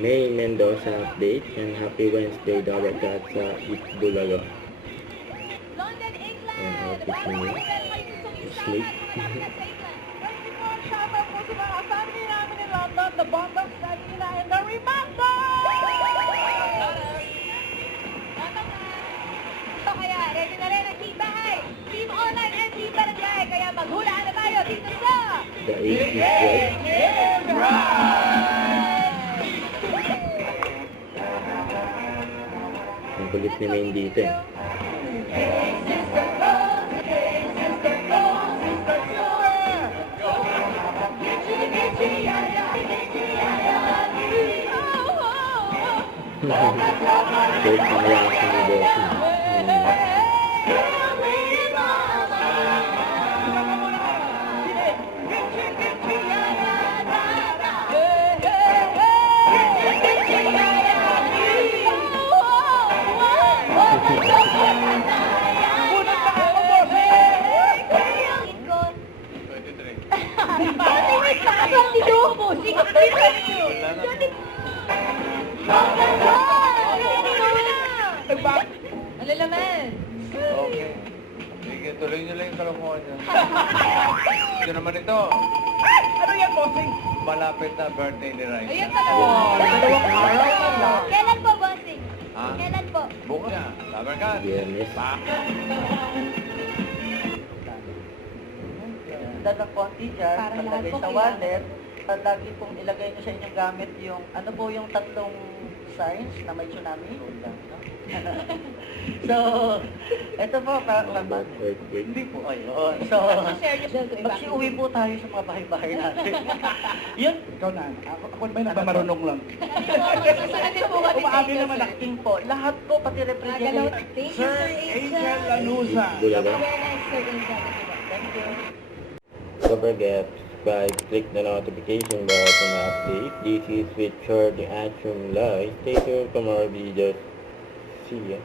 May Mendoza update and happy Wednesday daw agad sa Itbulaga. Ayan, outfit niya. Sleep. Shoutout po sa mga family namin in London, the Bondogs, Nagila, and the Remando! So kaya, ready na rin ang Team Bahay, Team Online, and Team Barangay. Kaya maghulaan na tayo dito sa... The 80s Ang kulit ni Main dito eh. Kulit na lang sa bossing. Alalaman. Okay. Sige, tuloy nyo lang yung kalokohan nyo. Ito naman ito. Ano yan, bossing? Malapit na birthday ni Raisa. Ayan talaga. Dalawang araw na lang. Kailan po, bossing? Ha? Kailan po? Bukas na. Laban ka. Biyernes. Dad ng konti dyan, Para lahat palagay po sa kilala. wallet. Lagi pong ilagay nyo sa inyong gamit yung, ano po yung tatlong signs na may tsunami? So, ito po, About earthquake. hindi po ayun. So, Share nyo siya to magsiuwi po tayo sa mga bahay-bahay natin. Yun. Ikaw na. Ako ba na marunong lang? Susunodin po kami Umaami dito, naman sir. acting po. Lahat po, pati representative. Thank you, Sir Angel. Lanusa. Bulaga. Very nice, Sir Angel. Thank you. Don't forget, subscribe, click the notification bell for my update. This is Richard, the Action Live. Stay tuned for more videos. See ya.